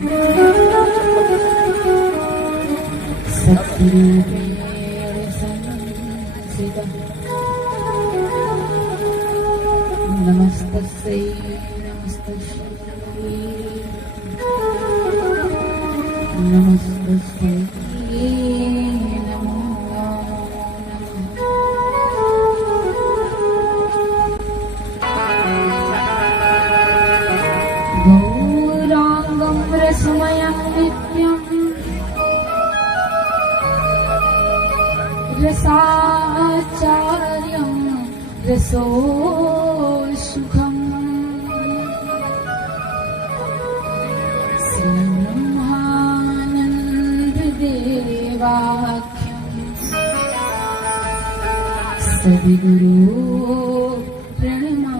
नमस्तस्यै नमस्तस्यै नमस्तस्यै नमो गौरांगं रसमयं नित्यं रसाचार्यं रसोऽशुखम् श्रीब्रह्मानन्ददेवाख्यं सद्गुरु प्रणमाम्यहम्।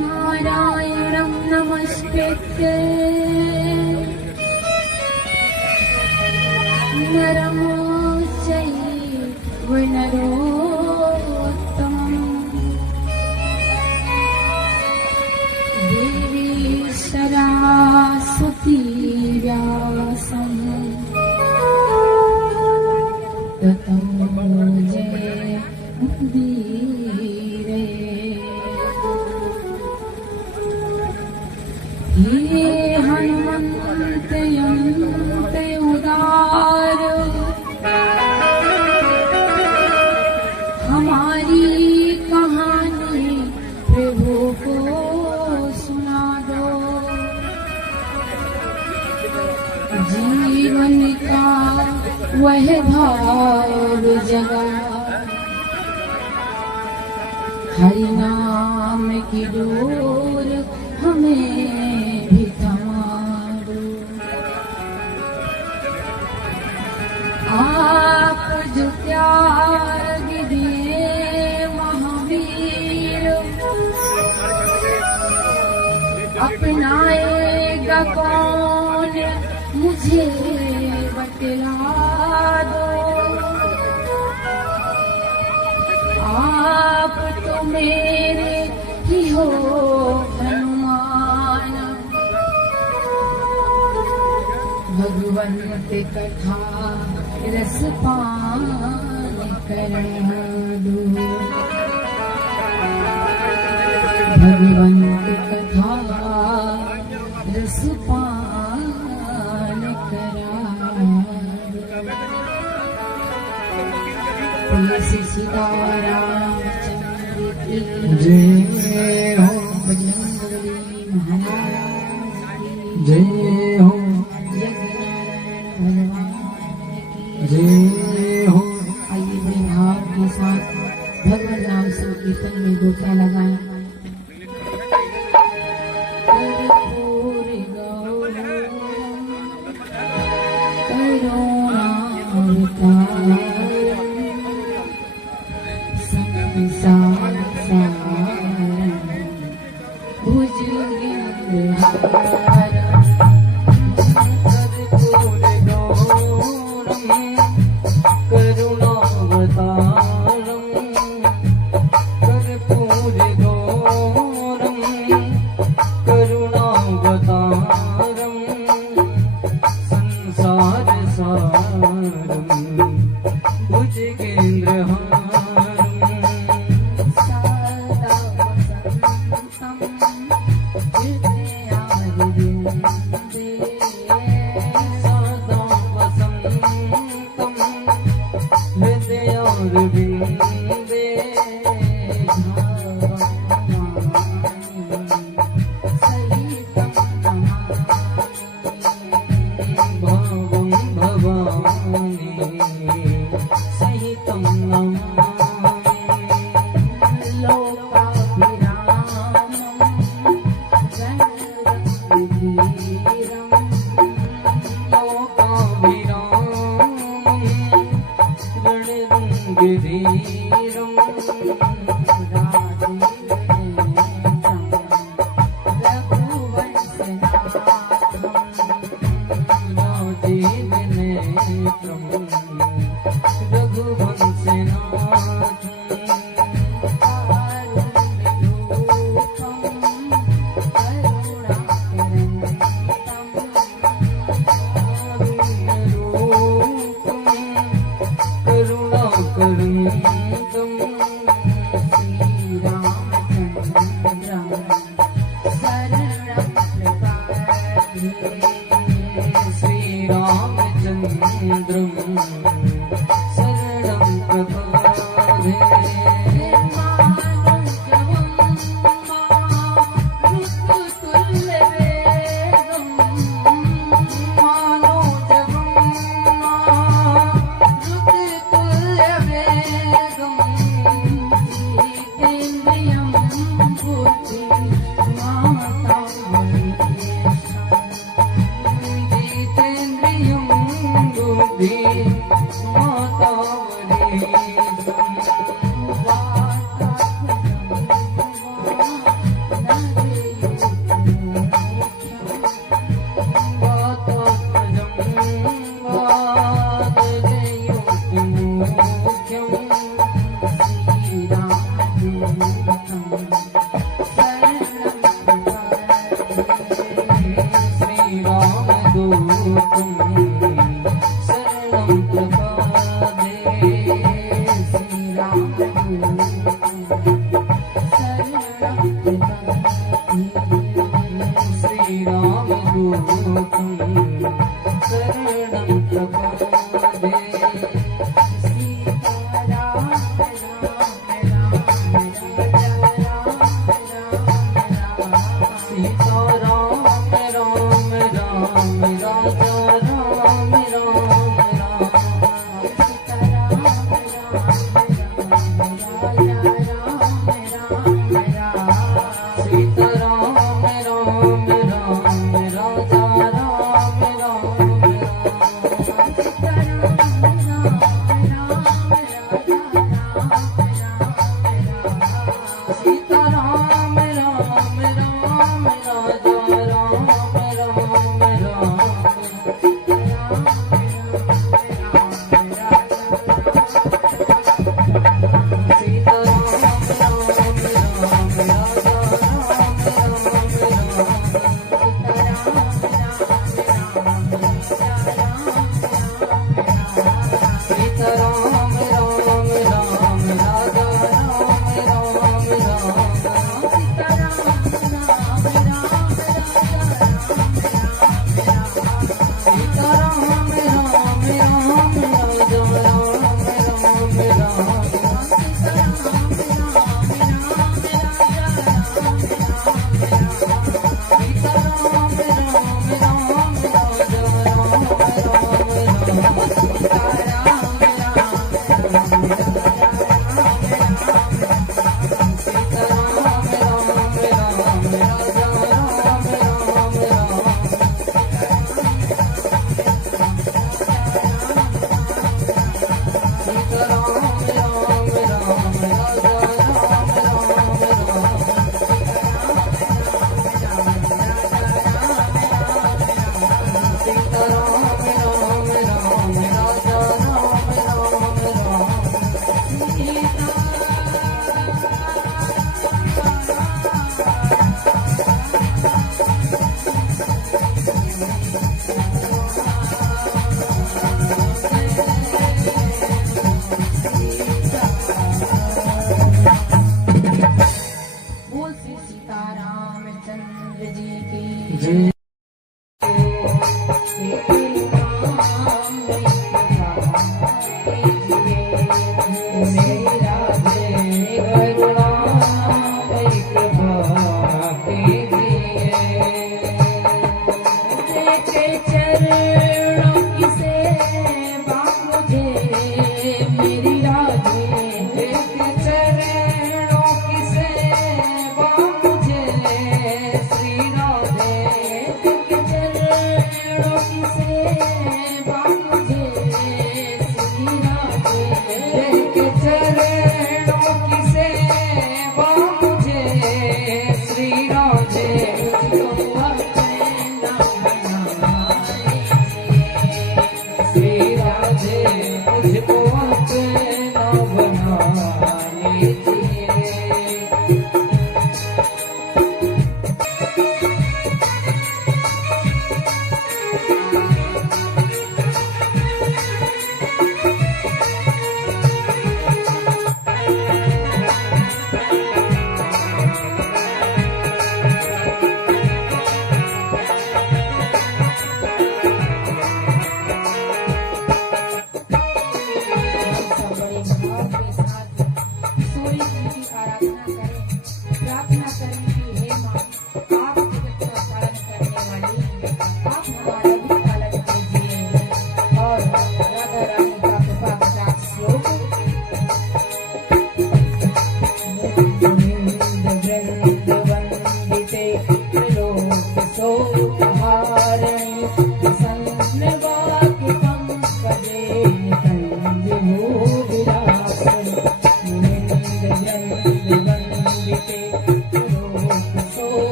नारायणं नमस्कृत्य नरं चैव नरोत्तमम् देवी सरस्वती व्यासं ततो जयमुदीरये। हे हनुमन्त यन्त उदार हमारी कहानी प्रभु को सुना दो। जीवन का वह भाव जगा हरि नाम की डोर हमें भी थमा दो। आप जो त्याग दिए महावीर अपनाएगा कौन मुझे बतला दो। आप तो मेरे ही हो हनुमान भगवंत कथा रस पान करा दो। भगवंत कथा रस पान करा दो। तुलसी सीतारामचंद्र की जय हो। बजरंगबली महाराज की जय हो। यज्ञनारायण भगवान की जय हो। आइए बड़े भाव के साथ भगवान नाम संकीर्तन में गोता लगाएं। कर्पूर गौरम करुणावतारम् संसारसारम् भुजगेन्द्रहारम् लोकाभिरामं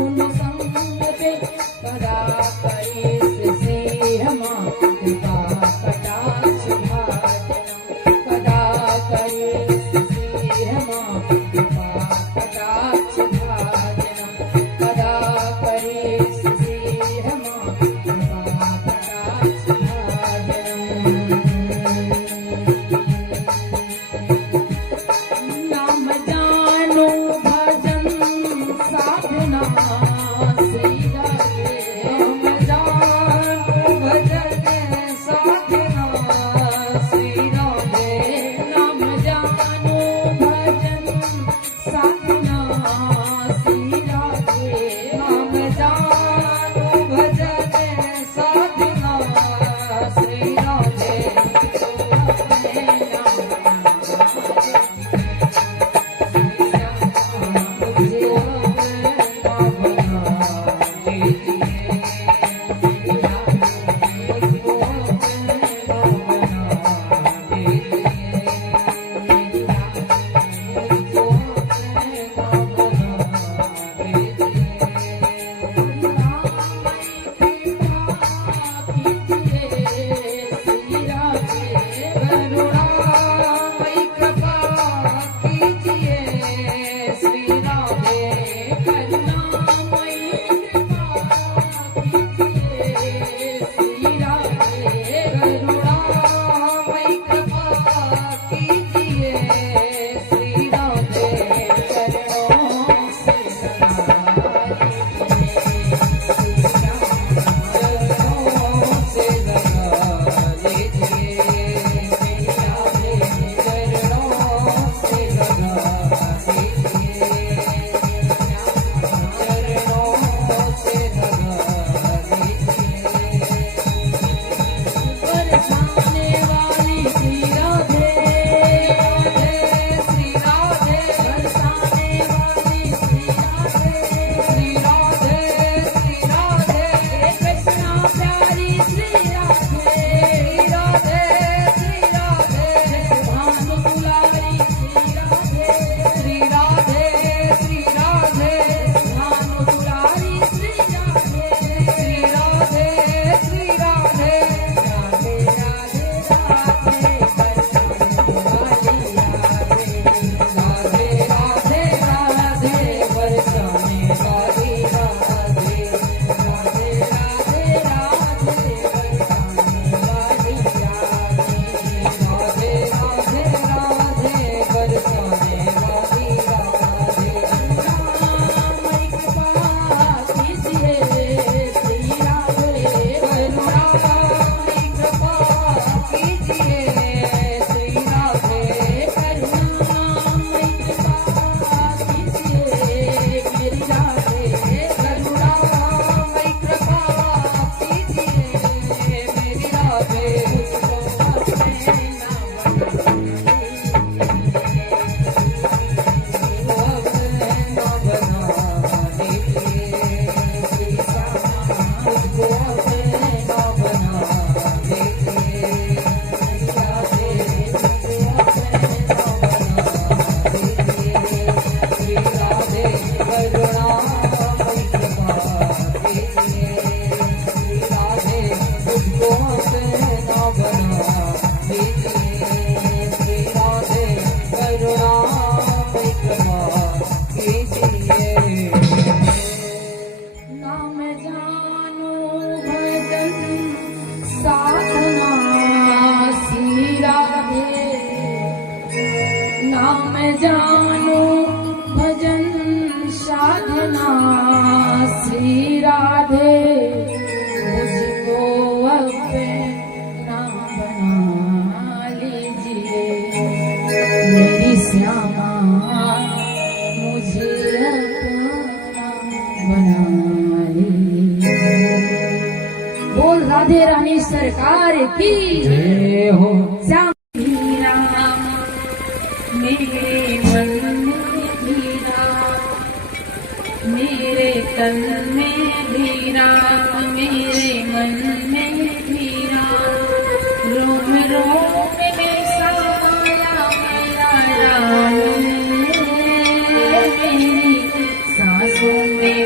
दोनों संग पे कदा करेस सिंह मां कृपा कटाक्ष भाजनम कदा करेस सिंह मां कृपा कटाक्ष भाजनम कदा करेस सिंह मां कृपा कटाक्ष भाजनम नाम जानो भजन साधना श्री राधे नाम जानो भजन साधना श्री राधे नाम जानो भजन साधना श्री राधे नाम जानो भजन साधना श्री राधे जानो भजन साधना श्री राधे मुझको अपना बना लीजिए मेरी श्यामा मुझे अपना बना लीजिए। बोल राधे रानी सरकार की जय हो। श्याम मेरे मन में भी राम, मेरे तन में भी राम, मेरे मन में भी राम, रोम रोम में समाया मेरा राम, मेरी सांसों में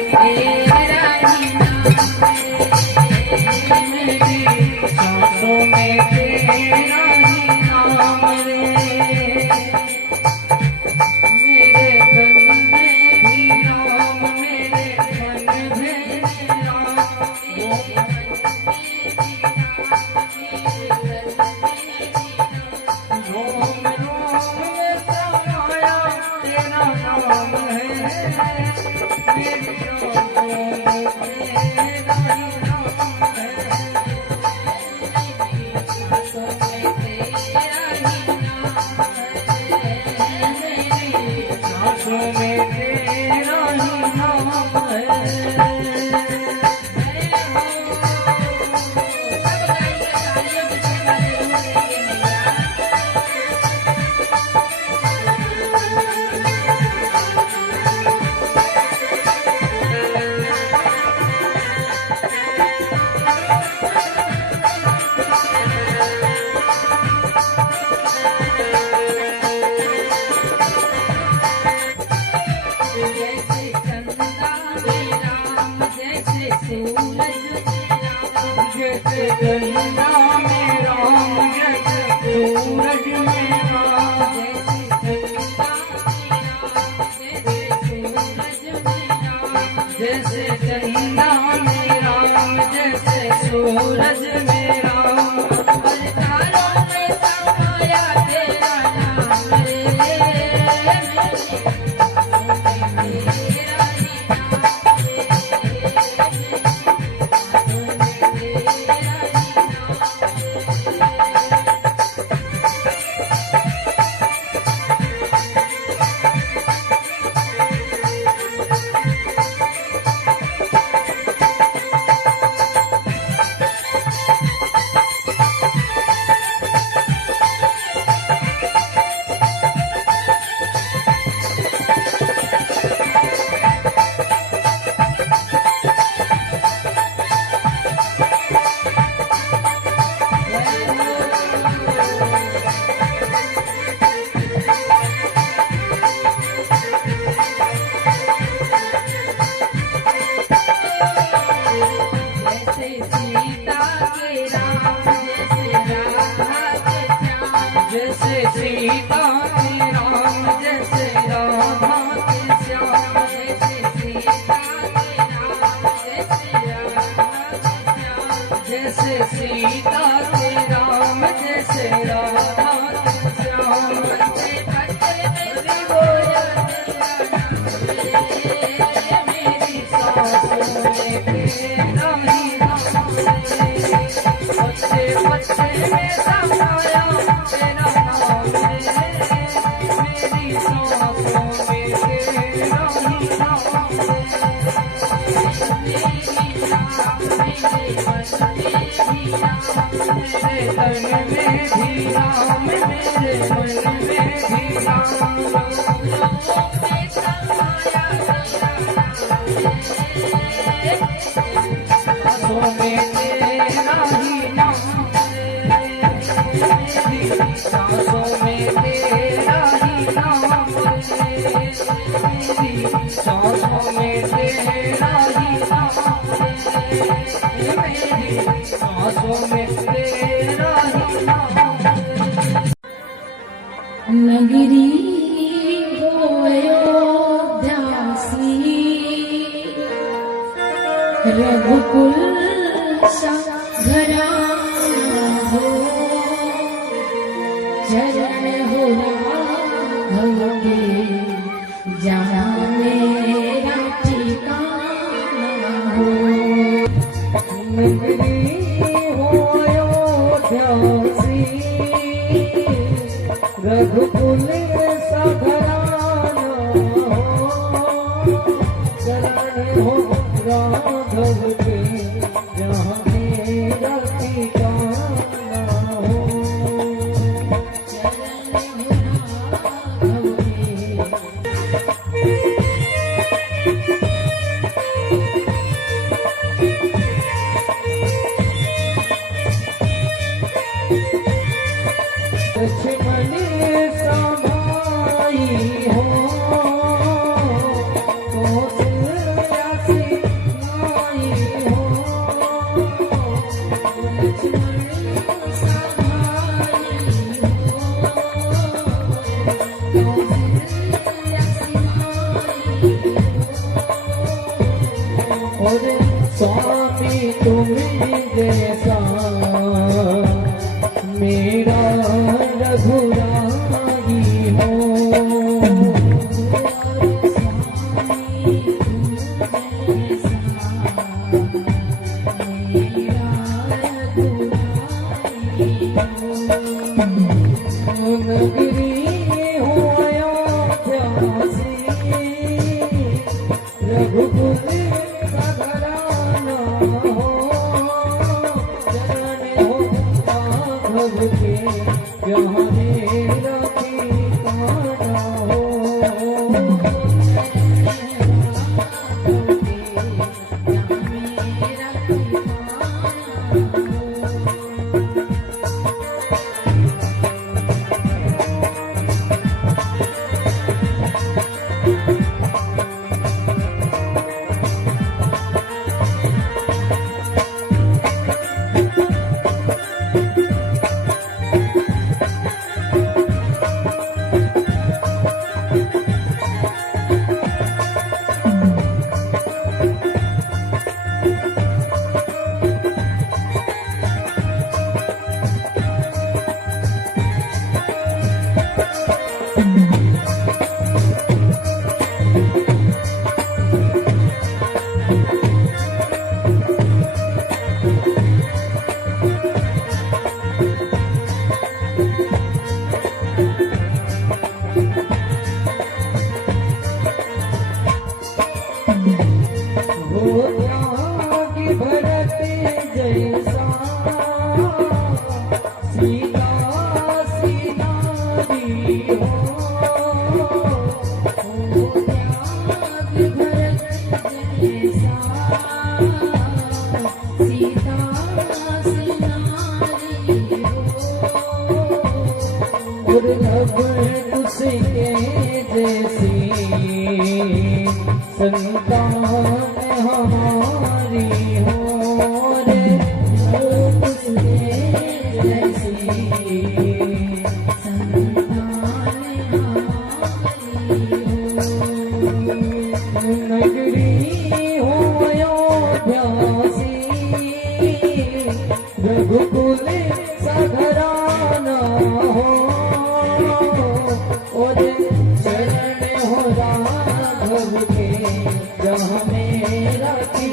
सूरज में राम अवतारों में समाया तेरा नाम रे मेरा ही नाम रे जैसे सीता के राम जैसे राधा के श्याम जैसे सीता के राम जैसे राधा के श्याम जैसे सीता के राम जैसे राधा के श्याम बच्चे बच्चे मेरी बोया तेरा नाम रे मेरी सांसों में तेरा ही नाम रे बच्चे बच्चे में समाया तेरा नाम रे मेरी सांसों में तेरा ही नाम रे मेरी नाम मेरे मन में भी नाम मेरे तन में भी नाम मेरे मन में भी नाम लोगों में समाया तेरा नाम रे सांसों में तेरा ही नाम रे मेरी सांसों में तेरा ही नाम रे मेरी सांसों में तेरा ही नाम रे मेरी सांसों में तेरा ही नाम नगरी हो अयोध्यासी रघुकुल सा घराना हो चरण हो राघव के जहाँ मेरा ठिकाना हो नगरी हो अयोध्यासी रघुकुल सा घराना हो चरण हो राघव के जहाँ मेरा ठिकाना हो चरण हो राघव के लक्ष्मण समाई हो कौशल्या से माई हो लक्ष्मण समाई हो कौशल्या से माई हो और स्वामी तुम जैसा मेरा रघुराई हो नगरी हो अयोध्यासी रघुकुल सा घराना हो चरण हो राघव के जहाँ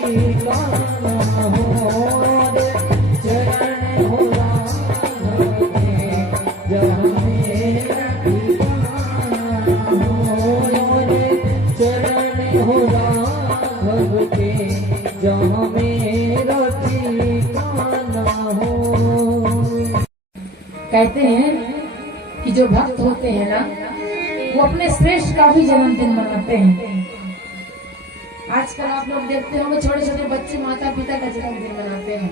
ठिकाना हो रे चरण हो राघव के जहाँ मेरा ठिकाना हो रे चरण हो राघव के जहाँ मेरा ठिकाना हो। कहते हैं कि जो भक्त होते हैं ना वो अपने श्रेष्ठ का भी जन्मदिन मनाते हैं। आजकल आप लोग देखते होंगे छोटे छोटे बच्चे माता पिता का जन्मदिन मनाते हैं।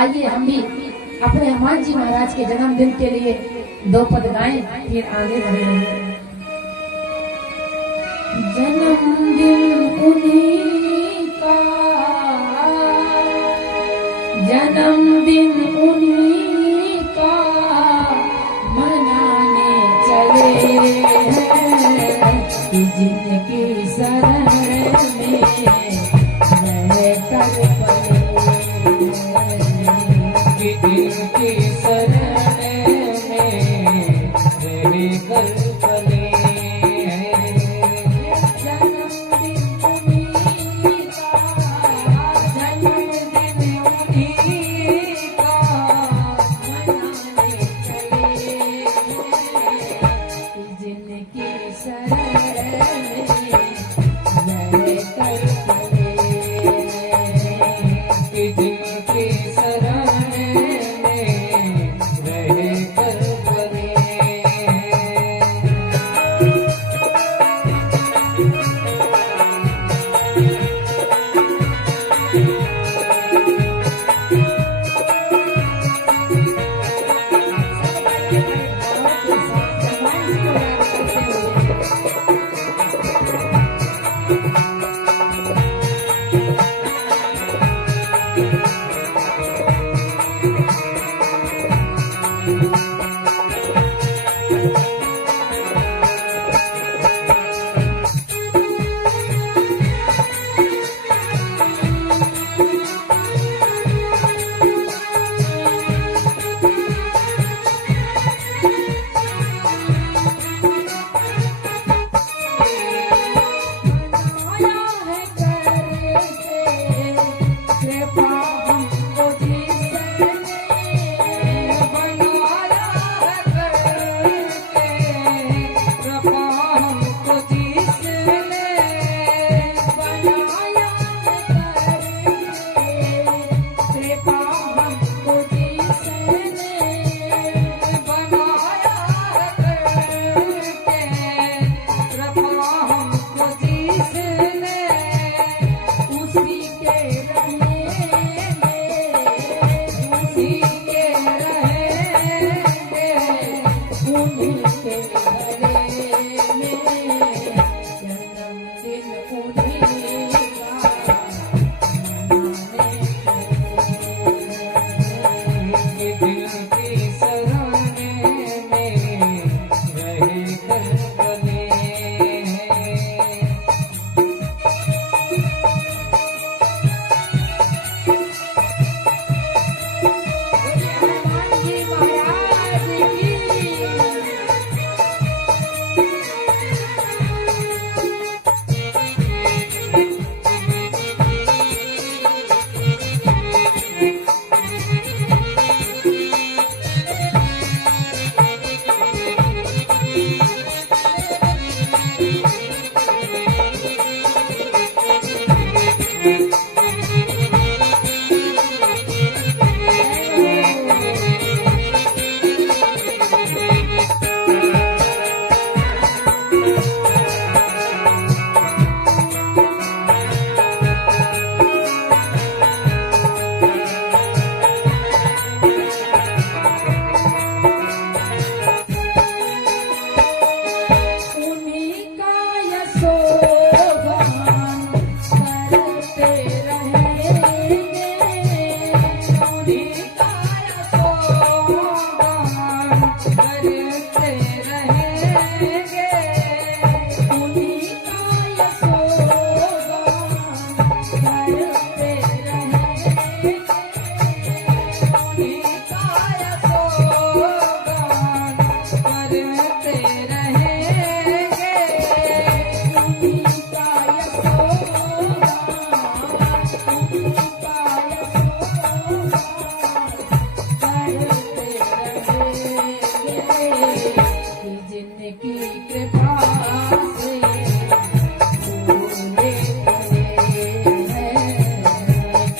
आइए हम भी अपने हनुमान जी महाराज के जन्मदिन के लिए 2 पद गाएं फिर आगे बढ़ेंगे। जन्मदिन उन्हीं का, जन्मदिन उन्हीं का मनाने चले हैं कि जिनकी शरण में रहकर पले, कि जिनकी शरण में रहकर पले। जन्मदिन उन्हीं का, जन्मदिन उन्हीं का मनाने चले कि जिनकी शरण में रहकर पले।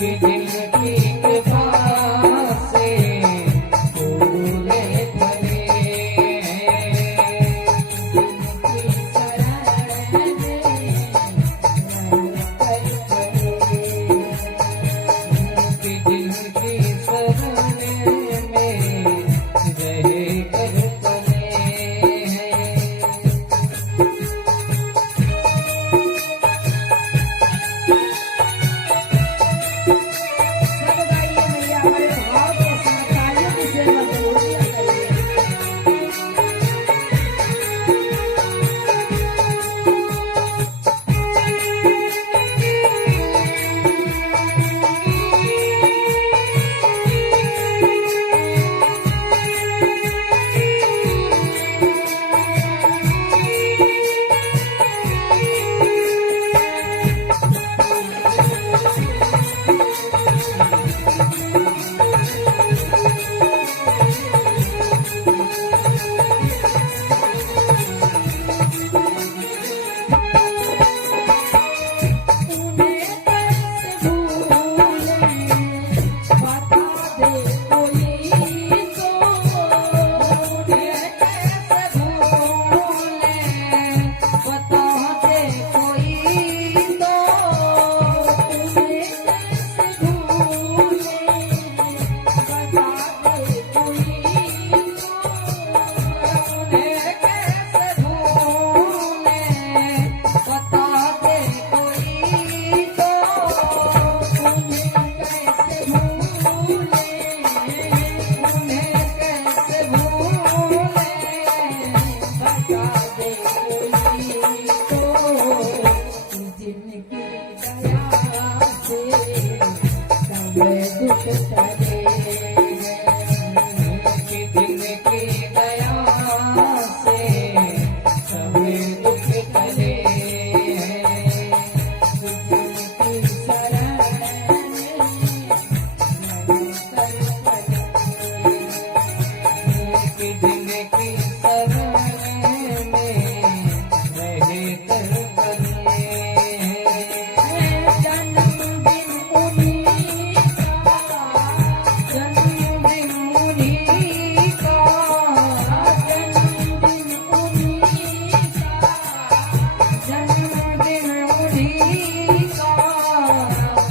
कि जिनकी कृपा से फूले फले कि जिनकी शरण में रहे कर पले सब गाइए भैया, हमारे भाव के साथ तालियों की सेवा जरूर किया करिए। कि जिनकी दया से सब दुख टले जिनकी शरण कि जिनकी शरण में रहे कर पले जन्मदिन उन्हीं का, जन्मदिन उन्हीं का, जन्मदिन उन्हीं का, जन्मदिन उन्हीं का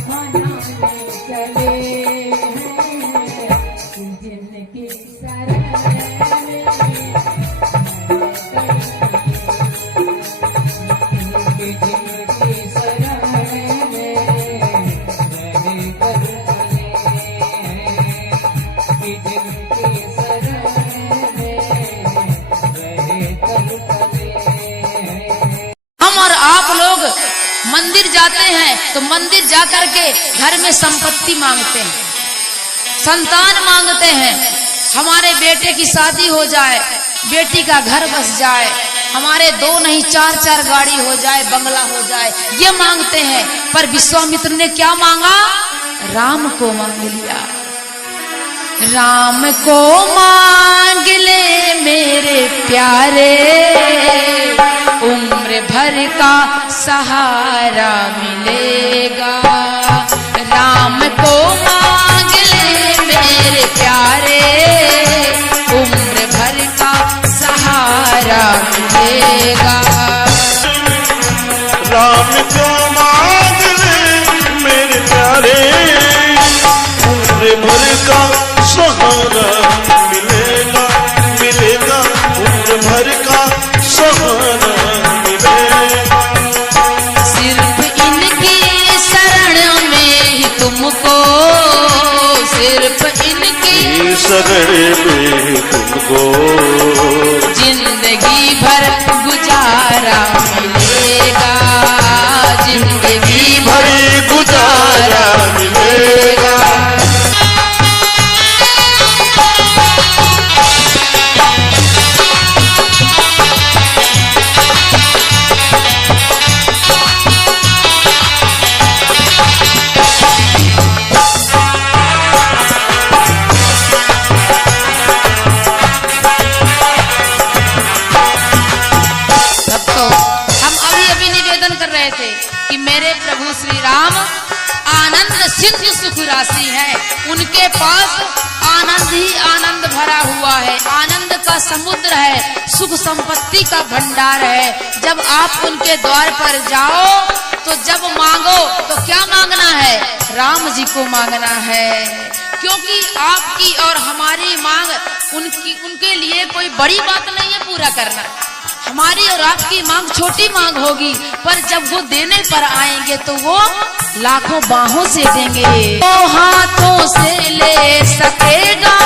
मनाने चले हैं जिनकी शरण में कि जिनकी शरण में रहे कर पले कि जिनकी शरण में रहे कर पले हम और आप लोग मंदिर जाते हैं तो मंदिर जाकर के घर में संपत्ति मांगते हैं, संतान मांगते हैं, हमारे बेटे की शादी हो जाए, बेटी का घर बस जाए, हमारे 2 नहीं 4 गाड़ी हो जाए, बंगला हो जाए, ये मांगते हैं। पर विश्वामित्र ने क्या मांगा? राम को मांग लिया। राम को मांग ले मेरे प्यारे, उम्र भर का सहारा मिलेगा। राम को मांग ले मेरे प्यारे, उम्र भर का सहारा मिलेगा। राम को मांग ले मेरे प्यारे, उम्र भर का सहारा मिलेगा, मिलेगा उम्र भर का सहारा मिलेगा। सिर्फ इनकी शरण में ही तुमको, सिर्फ इनकी शरण में तुमको जिंदगी भर गुजारा मिलेगा, जिंदगी भर गुजारा मिलेगा। अचिंत्य सुख राशि है, उनके पास आनंद ही आनंद भरा हुआ है, आनंद का समुद्र है, सुख संपत्ति का भंडार है। जब आप उनके द्वार पर जाओ तो जब मांगो तो क्या मांगना है? राम जी को मांगना है, क्योंकि आपकी और हमारी मांग उनके लिए कोई बड़ी बात नहीं है पूरा करना। हमारी और आपकी मांग छोटी मांग होगी, पर जब वो देने पर आएंगे तो वो लाखों बाहों से देंगे। तो हाथों से ले सकेगा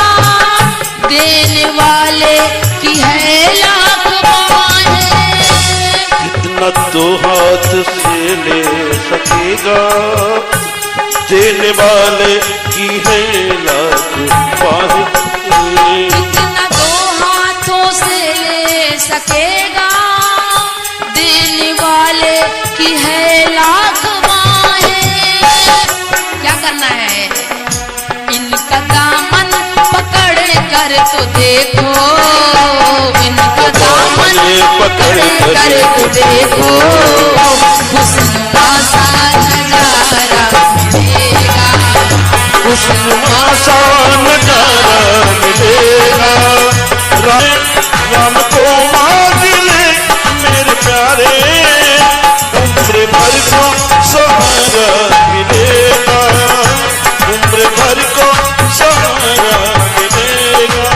देने वाले की है लाख बाहें। कितना तो हाथ से ले सकेगा देने वाले की है लाख बाहें। कितना तो हाथों से ले सकेगा देने वाले की है लाख बाहें। क्या करना है? इनका दामन पकड़ कर तो देखो, इनका दामन पकड़ कर तो देखो, खुशनुमा सा नजारा मिलेगा, खुशनुमा सा नजारा मिलेगा। राम को मांग ले मेरे प्यारे, उम्र भर को सहारा मिलेगा, उम्र भर को सहारा मिलेगा।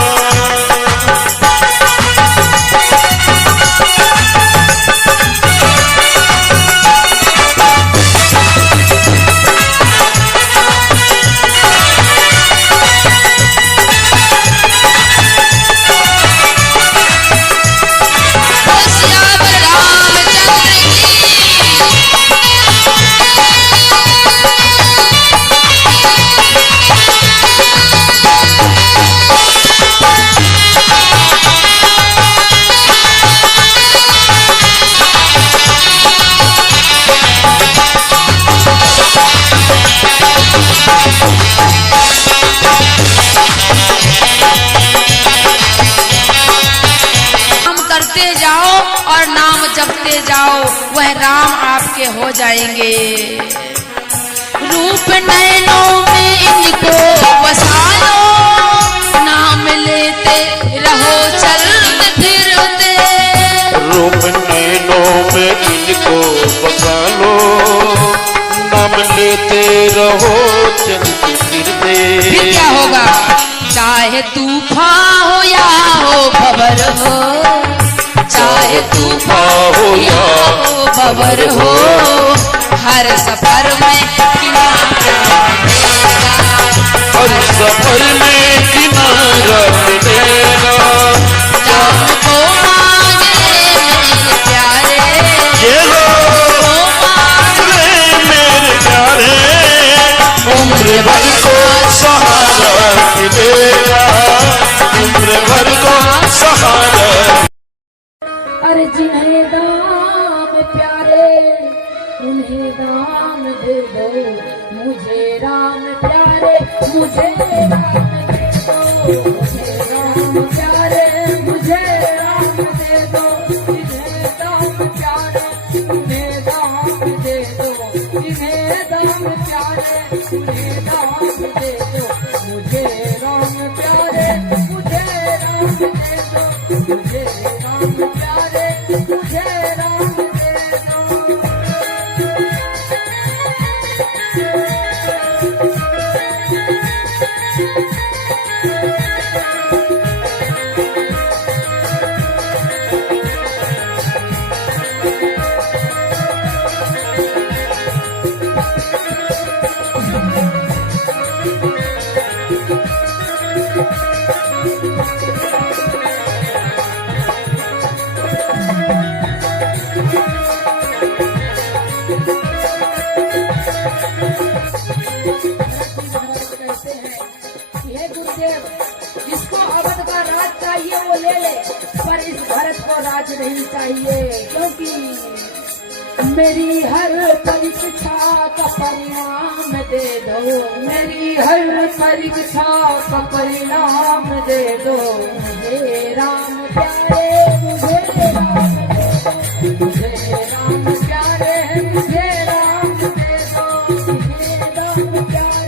जपते जाओ, वह राम आपके हो जाएंगे। रूप नैनों में इनको बसा लो, नाम लेते रहो चलते फिरते। रूप नैनों में इनको बसा लो, नाम लेते रहो चलते फिरते। फिर क्या होगा? चाहे तूफान हो या हो भंवर हो, चाहे तूफान हो या हो भंवर हो, हर सफर में किनारा मिलेगा, हर सफर में किनारा मिलेगा। राम को मांग ले मेरे प्यारे, ये लो मांग ले मेरे प्यारे, उम्र भर को सहारा मिलेगा, उम्र भर को सहारा। अरे जिन्हें दाम प्यारे उन्हें दाम दे दो, मुझे राम प्यारे मुझे राम दे दो, मुझे राम प्यारे मुझे राम दे दो, जिन्हें दाम प्यारे उन्हें दाम दे दो, जिन्हें दाम प्यारे उन्हें दाम दे दो, मुझे राम प्यारे मुझे राम दे दो, मुझे राम प्यारे मुझे राम दे दो। जिसको अवध का राज चाहिए वो ले ले, पर इस भारत को राज नहीं चाहिए, क्योंकि मेरी हर परीक्षा का परिणाम दे दो, मेरी हर परीक्षा का परिणाम दे दो, मुझे राम प्यारे मुझे राम दे दो, मुझे राम प्यारे मुझे राम दे दो, मुझे राम प्यारे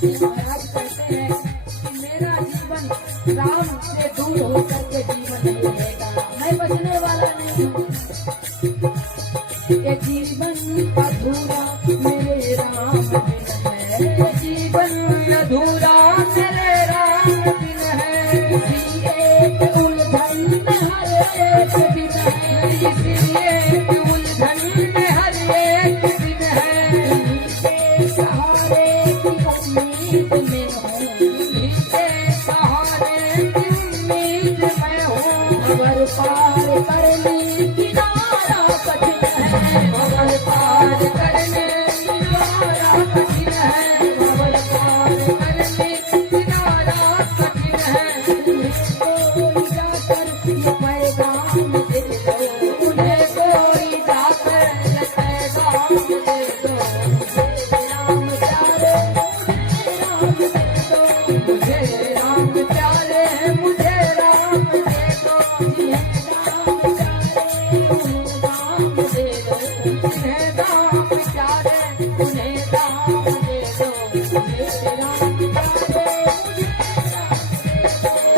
जी महाराज कहते हैं कि मेरा जीवन राम से दूर होकर के जीवन नहीं रहेगा, मैं बचने वाला नहीं हूँ। ये जीवन अधूरा मेरे राम बिन है, ये जीवन अधूरा मेरे राम बिन है। किसी एक उलझन में हर एक दिन है, किसी एक उलझन में हर एक दिन है। उनके सहारे की उम्मीद में हूँ, उनके सहारे की उम्मीद में हूँ। अगर पार करने किनारा कठिन है, अगर पार करने किनारा कठिन है, अगर पार करने किनारा कठिन है। कोई जाकर ये पैगाम दे दो, उन्हें कोई जाकर ये पैगाम दे दो। मुझे राम प्यारे, मुझे राम दे दो, मुझे राम प्यारे, मुझे राम दे दो। मुझे राम प्यारे, मुझे राम प्यारे, मुझे राम दे दो।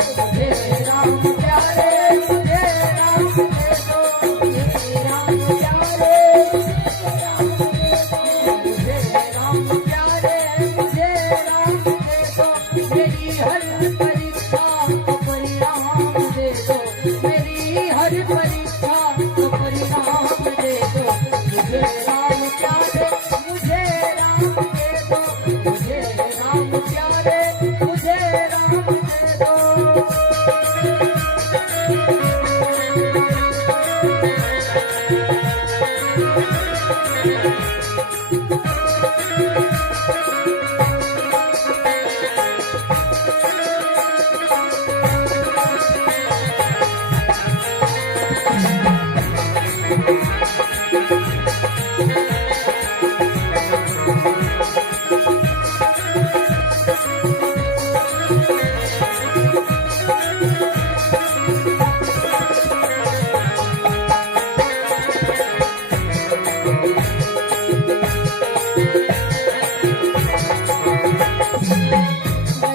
मुझे राम प्यारे, मुझे राम प्यारे, मुझे राम दे दो। मेरी हर परीक्षा को परिणाम दे दो, मेरी हर परीक्षा को परिणाम दे दो। मुझे राम प्यारे, मुझे राम दे दो, मुझे राम प्यारे, मुझे राम दे दो।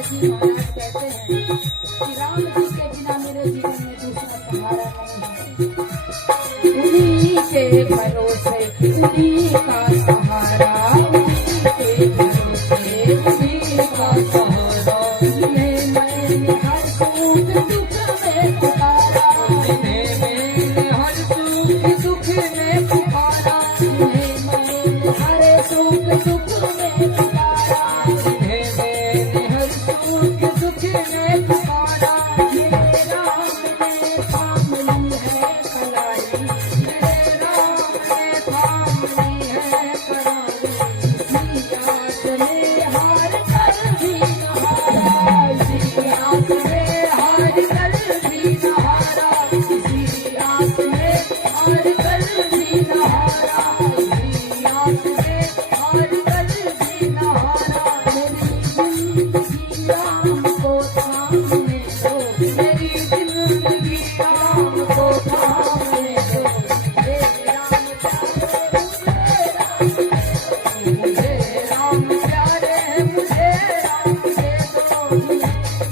जी महाराज कहते हैं कि राम जी के बिना मेरे जीवन में दूसरा सहारा नहीं है। उन्हीं के भरोसे, उन्हीं का सहारा, उन्हीं के भरोसे, उन्हीं का सहारा। उन्हें मैंने हर सुख दुख में पुकारा, उन्हें मैंने हर सुख दुख में पुकारा। उन्हें मैंने हर सुख दुख में पुकारा, उन्हें मैंने हर सुख दुख में पुकारा। मेरे राम ने थाम ली है कलाई, मेरे राम ने थाम ली है कलाई। इसी आस में हार कर भी न हारा, इसी आस में हार कर भी न हारा, इसी आस में हार कर भी न हारा, इसी आस में हार कर भी न हारा। मेरी जिंदगी राम को थामने दो, मेरी जिंदगी राम को थामने दो। मुझे राम प्यारे, मुझे राम दे दो।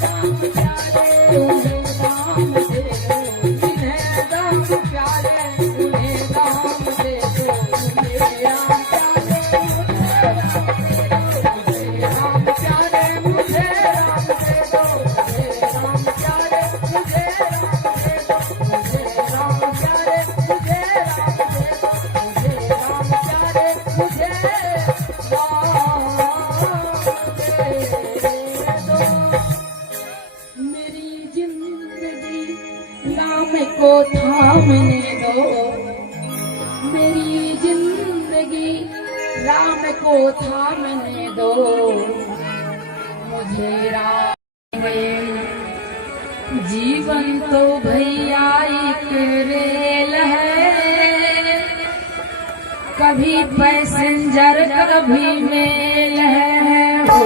राम प्यारे, मुझे राम दे दो। जिन्हें राम प्यारे, उन्हें राम दे दो। मुझे राम प्यारे, मुझे राम प्यारे, मुझे राम दे दो। मुझे राम प्यारे, मुझे राम दे दो। मुझे राम प्यारे, मुझे राम दे दो। मुझे राम प्यारे, मुझे राम दे दो। मेरी जिंदगी राम को थामने दो, मेरी जिंदगी राम को थामने दो। मुझे राम में जीवन तो भैया एक रेल है, कभी पैसेंजर कभी मेल है। हो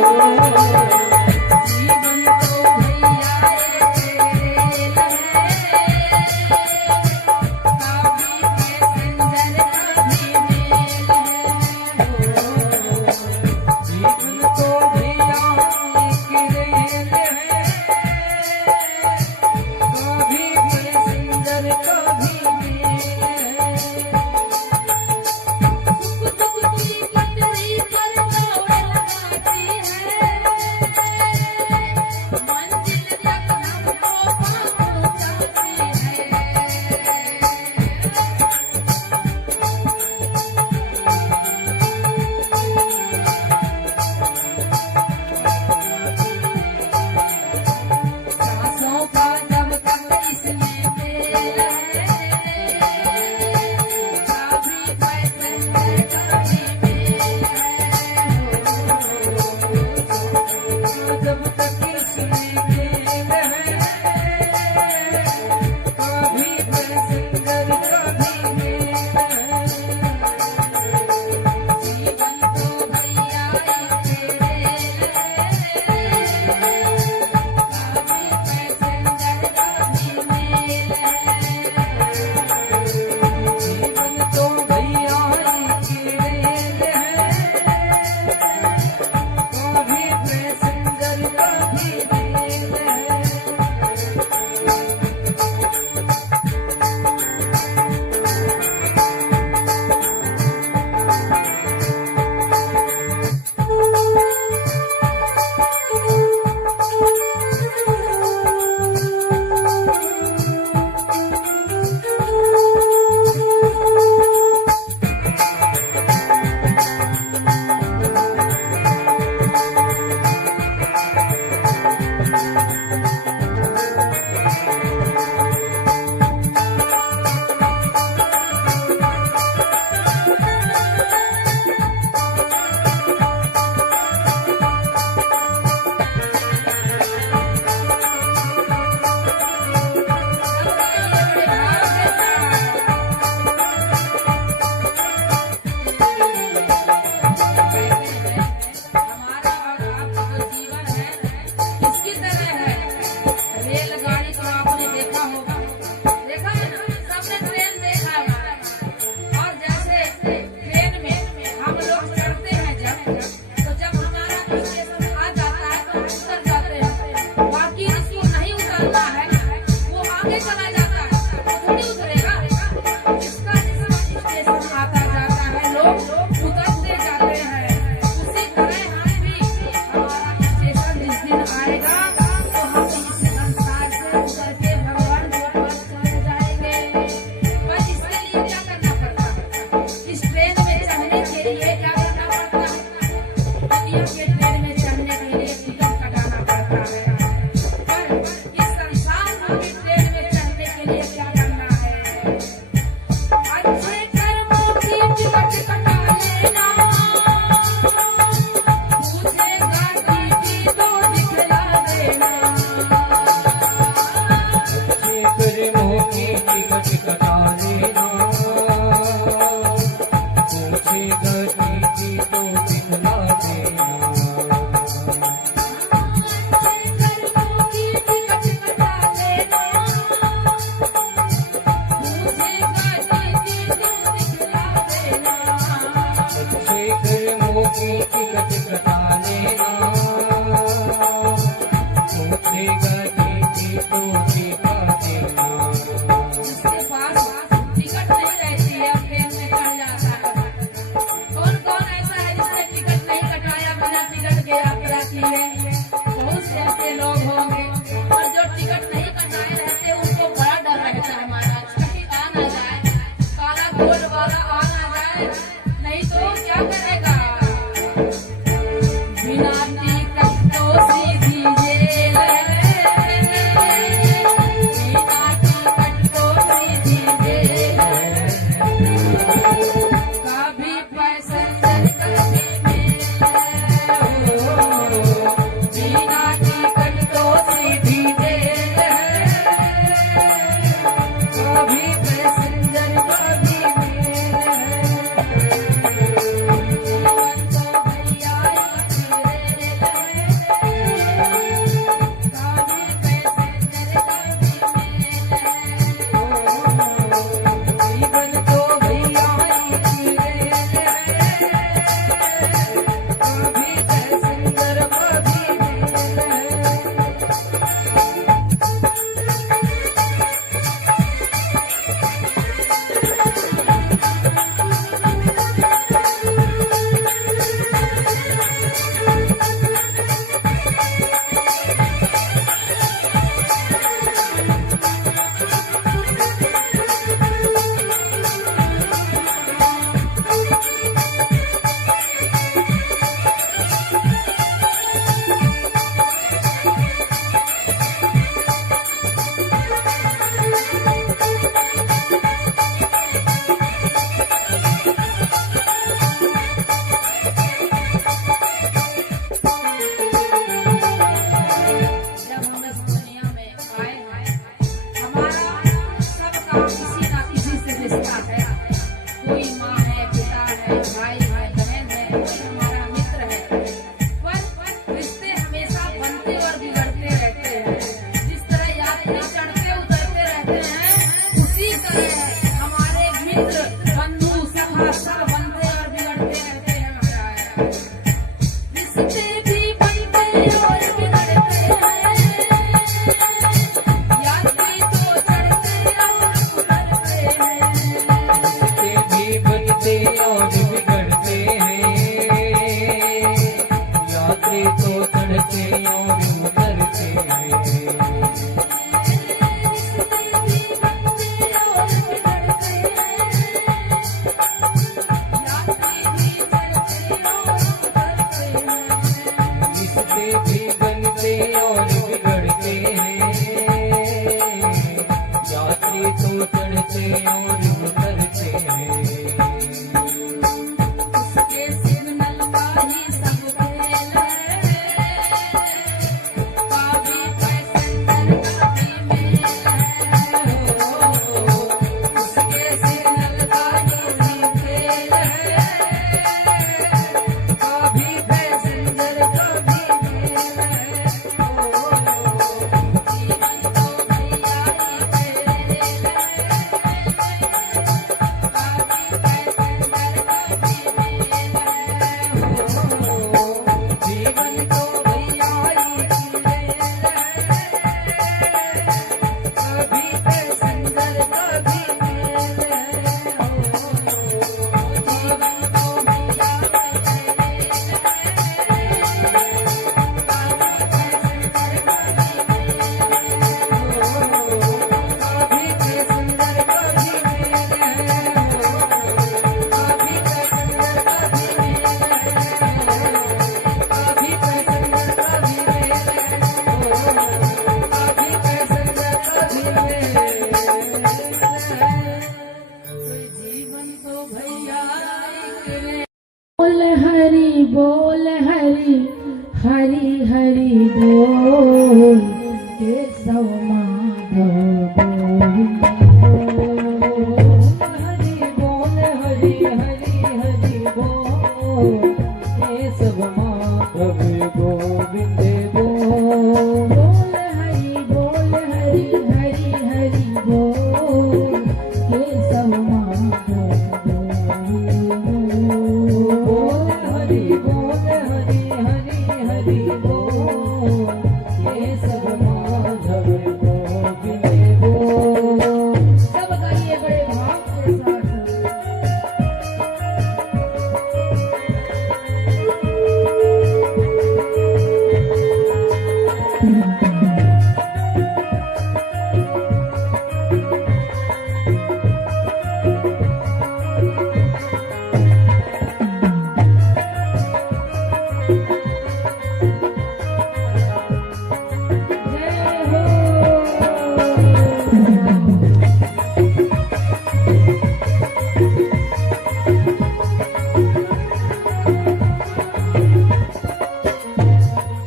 जीवन तो भैया एक रेल है, कभी पैसेंजर कभी मेल है। हो जीवन तो भैया बोल केशव माधव गोविंद बोल। हरि बोल केशव माधव गोविंद बोल। बोल हरि बोल हरि हरि हरि बोल केशव माधव गोविंद बोल हरि बोल हरि हरि बोल केशव माधव गोविंद बोल। सब गाइए बड़े भाव के साथ।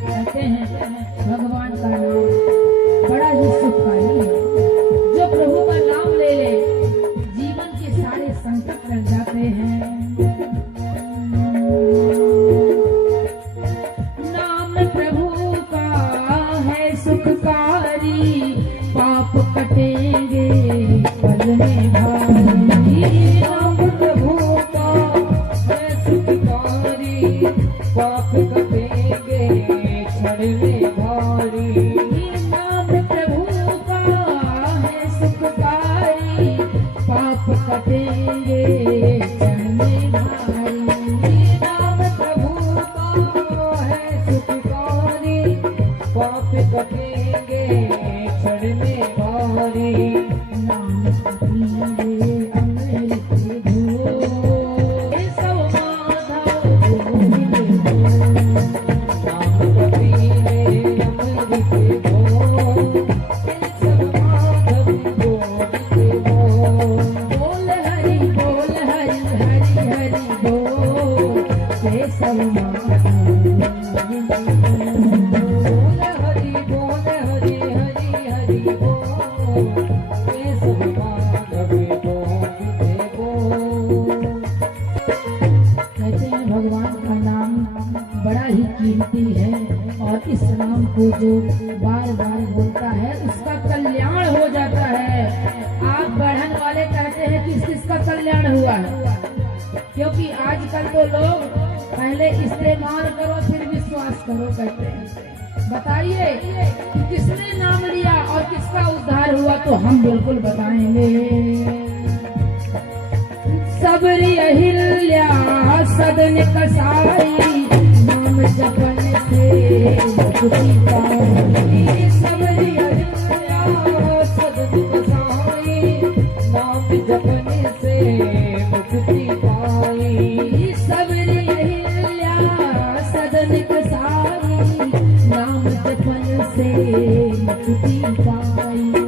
कहते हैं भगवान का नाम बड़ा ही सुखकारी है। जो प्रभु का नाम ले ले जीवन के सारे संकट टल जाते हैं। नाम प्रभु का है सुखकारी, पाप कटेंगे पल में भारी। नाम प्रभु का है सुखकारी, पाप कटेंगे क्षण में भारी। नाम प्रभु का है सुखकारी, पाप कटेंगे क्षण में भारी। नाम प्रभु का है सुखकारी, पाप कटेंगे क्षण में भारी। नाम कबीरे अमृत घोर, केशव माधव गोविंद बोल। नाम कबीरे अमृत घोर, केशव माधव गोविंद बोल। बोल हरि हरि हरि बोल केशव माधव गोविंद बोल हरि बोल हरि हरि बोल केशव माधव गोविंद बोल। कहते हैं भगवान का नाम बड़ा ही कीमती है और इस नाम को जो बार बार बोलता है उसका कल्याण हो जाता है। आप बढ़न वाले कहते हैं कि किसका कल्याण हुआ है, क्योंकि आजकल तो लोग पहले इस्तेमाल करो फिर विश्वास करो कहते हैं। बताइए कि किसने नाम लिया और किसका उद्धार हुआ, तो हम बिल्कुल बताएंगे। सबरी अहिल्या सदन कसाई, नाम जपन से मुक्ति पाई। सबरी अहिल्या सदन कसाई, नाम जपने से मुक्ति पाई। सबरी अहिल्या सदन कसाई, नाम जपन से मुक्ति पाई।